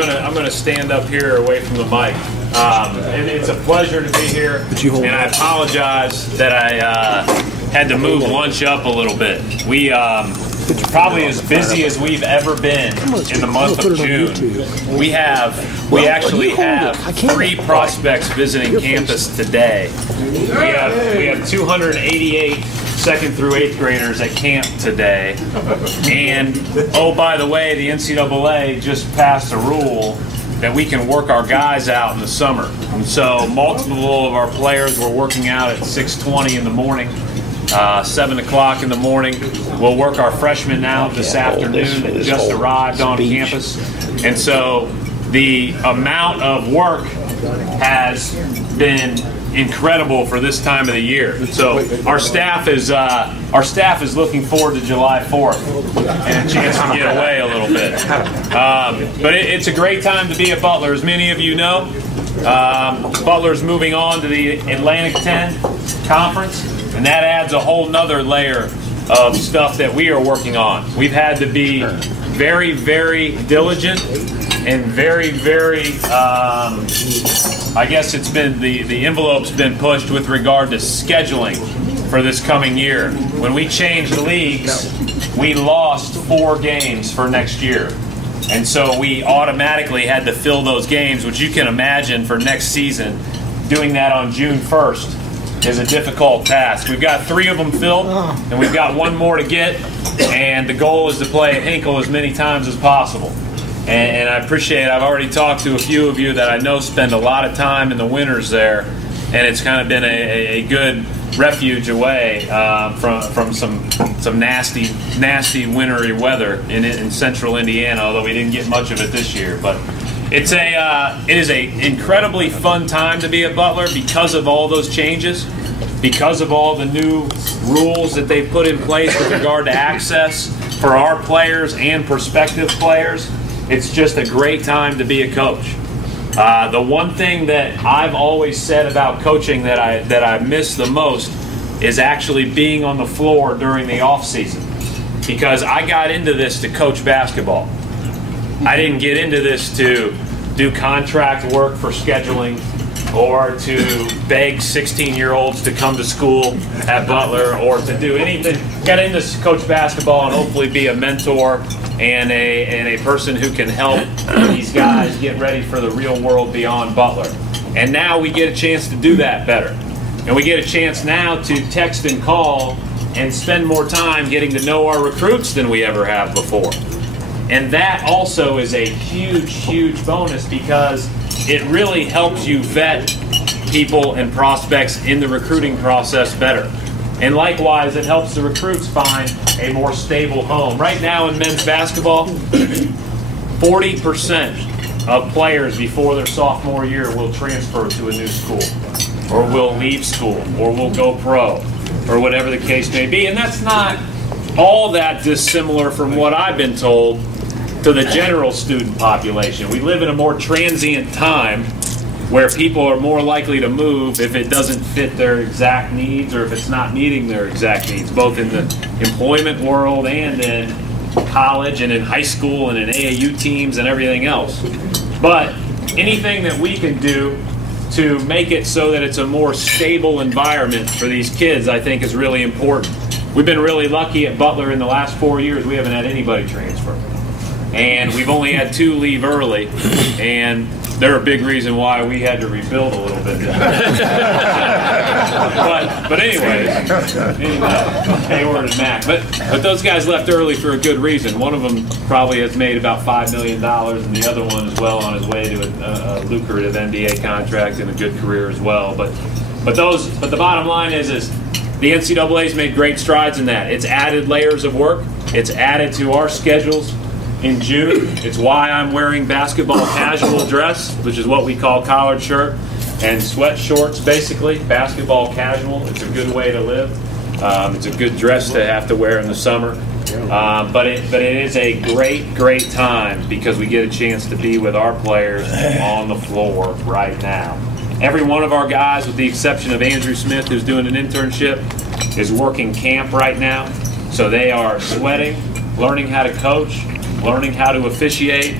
I'm gonna stand up here away from the mic. It's a pleasure to be here, and I apologize that I had to move lunch up a little bit. We probably as busy as we've ever been in the month of June. We actually have 3 prospects visiting campus today. We have 288 2nd through 8th graders at camp today. And oh, by the way, the NCAA just passed a rule that we can work our guys out in the summer. And so multiple of our players were working out at 6:20 in the morning. 7 o'clock in the morning. We'll work our freshmen out this afternoon that just arrived on campus. And so the amount of work has been incredible for this time of the year. So our staff is looking forward to July 4th and a chance to get away a little bit. But it's a great time to be at Butler. As many of you know, Butler's moving on to the Atlantic 10 Conference, and that adds a whole nother layer of stuff that we are working on. We've had to be very, very diligent and very, very, I guess it's been, the envelope's been pushed with regard to scheduling for this coming year. When we changed leagues, we lost 4 games for next year. And so we automatically had to fill those games, which you can imagine for next season, doing that on June 1st is a difficult task. We've got 3 of them filled, and we've got 1 more to get, and the goal is to play at Hinkle as many times as possible. And I appreciate it. I've already talked to a few of you that I know spend a lot of time in the winters there, and it's kind of been a good refuge away from some nasty wintry weather in central Indiana, although we didn't get much of it this year. But it is a incredibly fun time to be at Butler because of all those changes, because of all the new rules that they put in place with regard to access for our players and prospective players. It's just a great time to be a coach. The one thing that I've always said about coaching that I miss the most is actually being on the floor during the off season, because I got into this to coach basketball. I didn't get into this to do contract work for scheduling or to beg 16-year-olds to come to school at Butler or to do anything. Got into this to coach basketball and hopefully be a mentor and a person who can help these guys get ready for the real world beyond Butler. And now we get a chance to do that better. And we get a chance now to text and call and spend more time getting to know our recruits than we ever have before. And that also is a huge, huge bonus because it really helps you vet people and prospects in the recruiting process better. And likewise, it helps the recruits find a more stable home. Right now in men's basketball, 40% of players before their sophomore year will transfer to a new school, or will leave school, or will go pro, or whatever the case may be. And that's not all that dissimilar from what I've been told to the general student population. We live in a more transient time where people are more likely to move if it doesn't fit their exact needs or if it's not meeting their exact needs, both in the employment world and in college and in high school and in AAU teams and everything else. But anything that we can do to make it so that it's a more stable environment for these kids, I think, is really important. We've been really lucky at Butler in the last 4 years. We haven't had anybody transfer. And we've only had 2 leave early, and they're a big reason why we had to rebuild a little bit. but anyways, Hayward and Mac. But those guys left early for a good reason. One of them probably has made about $5 million, and the other one is well on his way to a lucrative NBA contract and a good career as well. But the bottom line is the NCAA's made great strides in that. It's added layers of work. It's added to our schedules. In June, it's why I'm wearing basketball casual dress, which is what we call collared shirt, and sweat shorts, basically, basketball casual. It's a good way to live. It's a good dress to have to wear in the summer. But it is a great, great time because we get a chance to be with our players on the floor right now. Every one of our guys, with the exception of Andrew Smith, who's doing an internship, is working camp right now. So they are sweating, learning how to coach, learning how to officiate,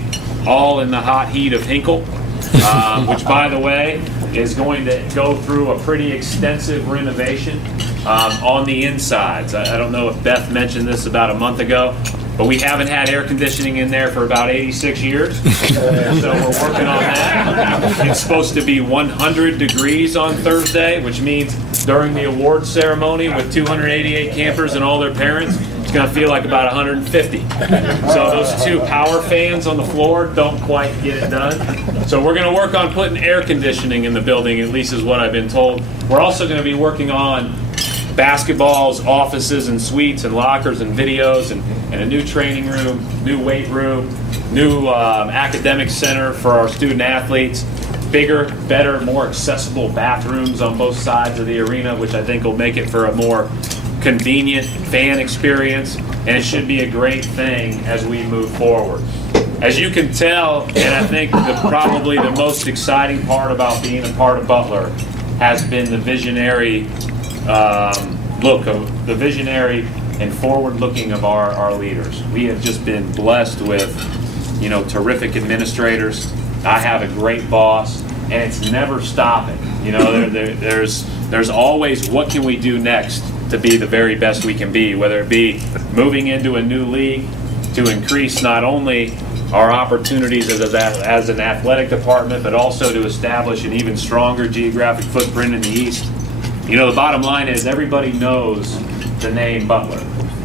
all in the hot heat of Hinkle, which, by the way, is going to go through a pretty extensive renovation on the insides. I don't know if Beth mentioned this about a month ago, but we haven't had air conditioning in there for about 86 years, so we're working on that. It's supposed to be 100 degrees on Thursday, which means during the awards ceremony with 288 campers and all their parents, it's going to feel like about 150. So those two power fans on the floor don't quite get it done. So we're going to work on putting air conditioning in the building, at least is what I've been told. We're also going to be working on basketballs, offices, and suites, and lockers, and videos, and a new training room, new weight room, new academic center for our student athletes, bigger, better, more accessible bathrooms on both sides of the arena, which I think will make it for a more convenient fan experience, and it should be a great thing as we move forward. As you can tell, and I think probably the most exciting part about being a part of Butler has been the visionary the visionary and forward-looking of our leaders. We have just been blessed with, terrific administrators. I have a great boss, and it's never stopping. There's always what can we do next to be the very best we can be, whether it be moving into a new league to increase not only our opportunities as an athletic department, but also to establish an even stronger geographic footprint in the East. The bottom line is everybody knows the name Butler,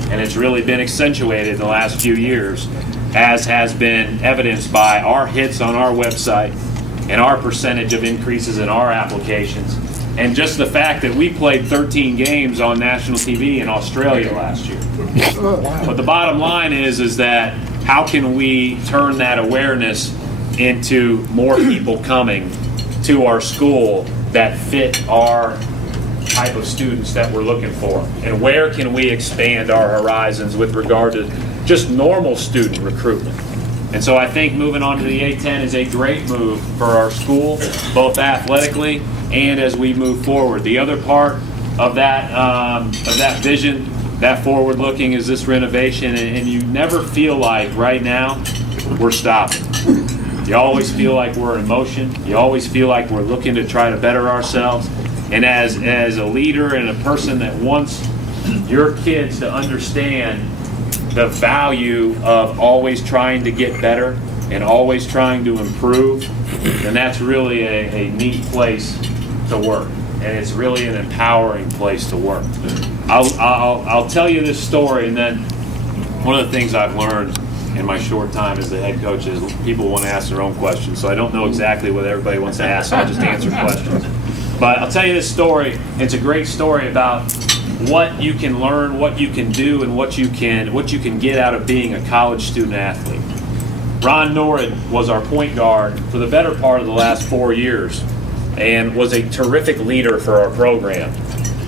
and it's really been accentuated in the last few years, as has been evidenced by our hits on our website and our percentage of increases in our applications, and just the fact that we played 13 games on national TV in Australia last year. But the bottom line is that how can we turn that awareness into more people coming to our school that fit our type of students that we're looking for, and where can we expand our horizons with regard to just normal student recruitment. And so I think moving on to the A10 is a great move for our school, both athletically and as we move forward. The other part of that vision, that forward looking, is this renovation, and you never feel like right now we're stopping. You always feel like we're in motion. You always feel like we're looking to try to better ourselves. And as a leader and a person that wants your kids to understand the value of always trying to get better and always trying to improve, then that's really a neat place to work. And it's really an empowering place to work. I'll tell you this story, and then one of the things I've learned in my short time as the head coach is people want to ask their own questions. So I don't know exactly what everybody wants to ask, so I'll just answer questions. But I'll tell you this story. It's a great story about what you can learn, what you can do, and what you can get out of being a college student athlete. Ron Norrid was our point guard for the better part of the last 4 years and was a terrific leader for our program.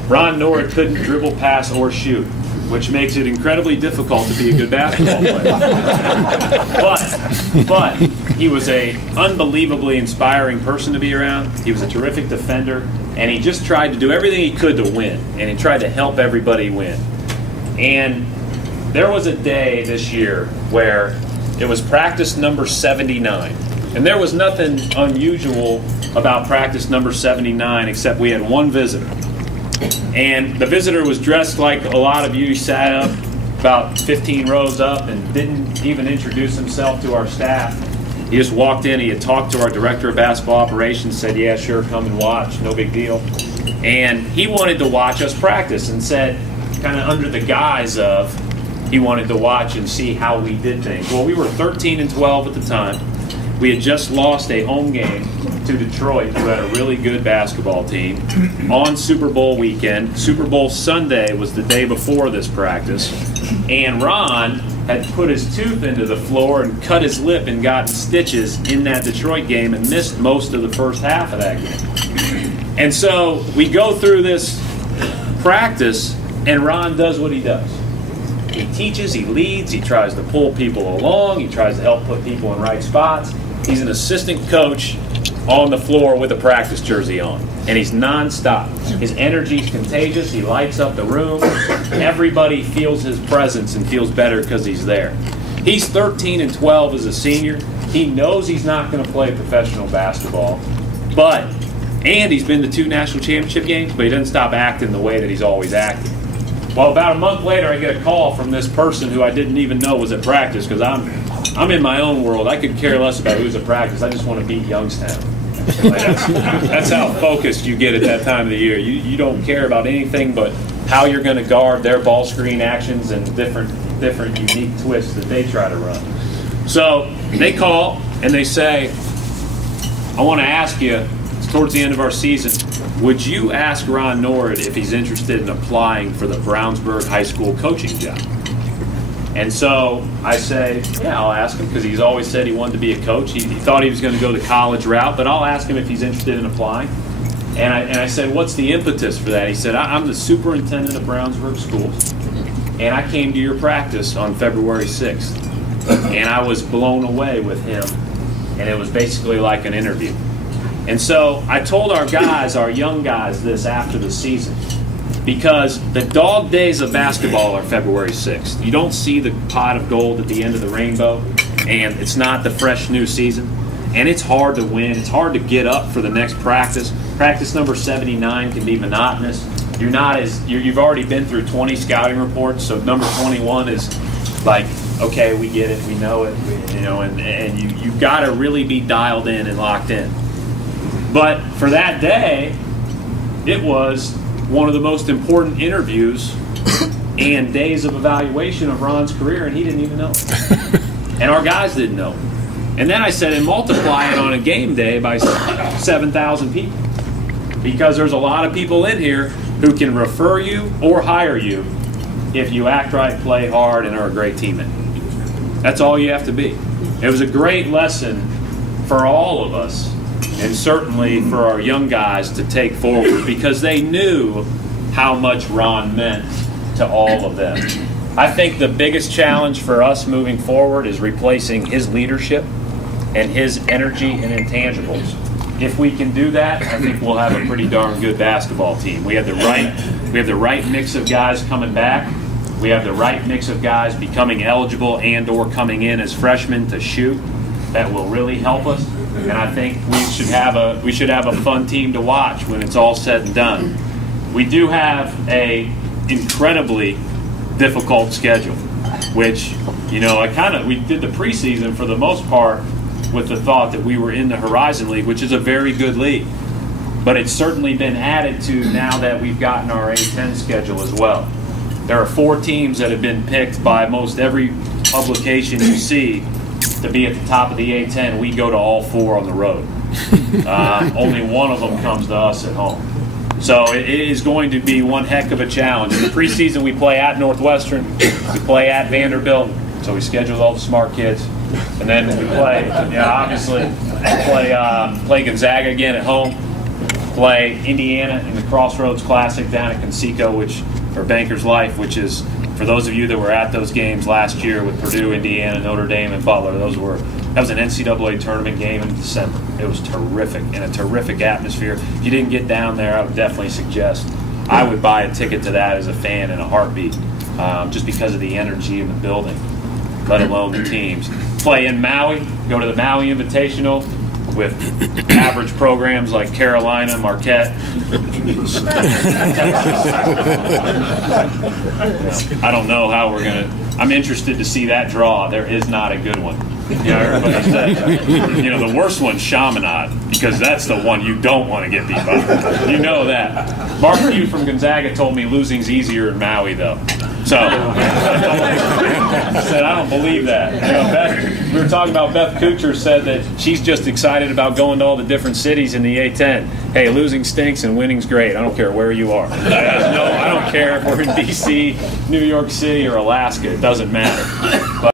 Ron Norrid couldn't dribble, pass, or shoot, which makes it incredibly difficult to be a good basketball player. But he was an unbelievably inspiring person to be around. He was a terrific defender, and he just tried to do everything he could to win, and he tried to help everybody win. And there was a day this year where it was practice number 79, and there was nothing unusual about practice number 79 except we had one visitor. And the visitor was dressed like a lot of you. He sat up about 15 rows up and didn't even introduce himself to our staff. He just walked in. He had talked to our director of basketball operations, said, yeah, sure, come and watch, no big deal. And he wanted to watch us practice and said, kind of under the guise of, he wanted to watch and see how we did things. Well, we were 13-12 at the time. We had just lost a home game to Detroit, who had a really good basketball team, on Super Bowl weekend. Super Bowl Sunday was the day before this practice, and Ron had put his tooth into the floor and cut his lip and gotten stitches in that Detroit game and missed most of the first half of that game. And so we go through this practice, and Ron does what he does. He teaches, he leads, he tries to pull people along, he tries to help put people in right spots. He's an assistant coach on the floor with a practice jersey on, and he's nonstop. His energy's contagious. He lights up the room. Everybody feels his presence and feels better because he's there. He's 13-12 as a senior. He knows he's not going to play professional basketball, and he's been to 2 national championship games, but he doesn't stop acting the way that he's always acted. Well, about a month later, I get a call from this person who I didn't even know was at practice, because I'm in my own world. I could care less about who's at practice. I just want to beat Youngstown. That's how focused you get at that time of the year. You don't care about anything but how you're going to guard their ball screen actions and different unique twists that they try to run. So they call and they say, I want to ask you, it's towards the end of our season, would you ask Ron Nord if he's interested in applying for the Brownsburg High School coaching job? And so I say, yeah, I'll ask him, because he's always said he wanted to be a coach. He thought he was going to go the college route, but I'll ask him if he's interested in applying. And I said, what's the impetus for that? He said, I'm the superintendent of Brownsburg Schools, and I came to your practice on February 6th, and I was blown away with him, and it was basically like an interview. And so I told our guys, our young guys, this after the season, because the dog days of basketball are February 6th. You don't see the pot of gold at the end of the rainbow, and it's not the fresh new season. And it's hard to win. It's hard to get up for the next practice. Practice number 79 can be monotonous. You've already been through 20 scouting reports, so number 21 is like, okay, we get it, we know it, and you've got to really be dialed in and locked in. But for that day, it was one of the most important interviews and days of evaluation of Ron's career, and he didn't even know it. And our guys didn't know it. And then I said, and multiply it on a game day by 7,000 people. Because there's a lot of people in here who can refer you or hire you if you act right, play hard, and are a great teammate. That's all you have to be. It was a great lesson for all of us, and certainly for our young guys to take forward, because they knew how much Ron meant to all of them. I think the biggest challenge for us moving forward is replacing his leadership and his energy and intangibles. If we can do that, I think we'll have a pretty darn good basketball team. We have the right mix of guys coming back. We have the right mix of guys becoming eligible and/or coming in as freshmen to shoot. That will really help us. And I think we should have a fun team to watch when it's all said and done. We do have a incredibly difficult schedule, which, we did the preseason for the most part with the thought that we were in the Horizon League, which is a very good league. But it's certainly been added to now that we've gotten our A10 schedule as well. There are 4 teams that have been picked by most every publication you see to be at the top of the A10. We go to all 4 on the road. Only one of them comes to us at home. So it is going to be one heck of a challenge. In the preseason, we play at Northwestern, we play at Vanderbilt, so we schedule all the smart kids. And then we play, play Gonzaga again at home, play Indiana in the Crossroads Classic down at Conseco, or Bankers Life, which is, for those of you that were at those games last year with Purdue, Indiana, Notre Dame, and Butler, that was an NCAA tournament game in December. It was terrific, and a terrific atmosphere. If you didn't get down there, I would definitely suggest I would buy a ticket to that as a fan in a heartbeat, just because of the energy in the building, let alone the teams. Play in Maui, go to the Maui Invitational with average programs like Carolina, Marquette. I don't know how we're going to. I'm interested to see that draw. There is not a good one. Everybody says, the worst one's Chaminade, because that's the one you don't want to get beat by. You know that. Mark Pugh from Gonzaga told me losing's easier in Maui, though. So I said, I don't believe that. We were talking about Beth Kuchar said that she's just excited about going to all the different cities in the A10. Hey, losing stinks and winning's great. I don't care where you are. I don't care if we're in D.C., New York City, or Alaska. It doesn't matter. But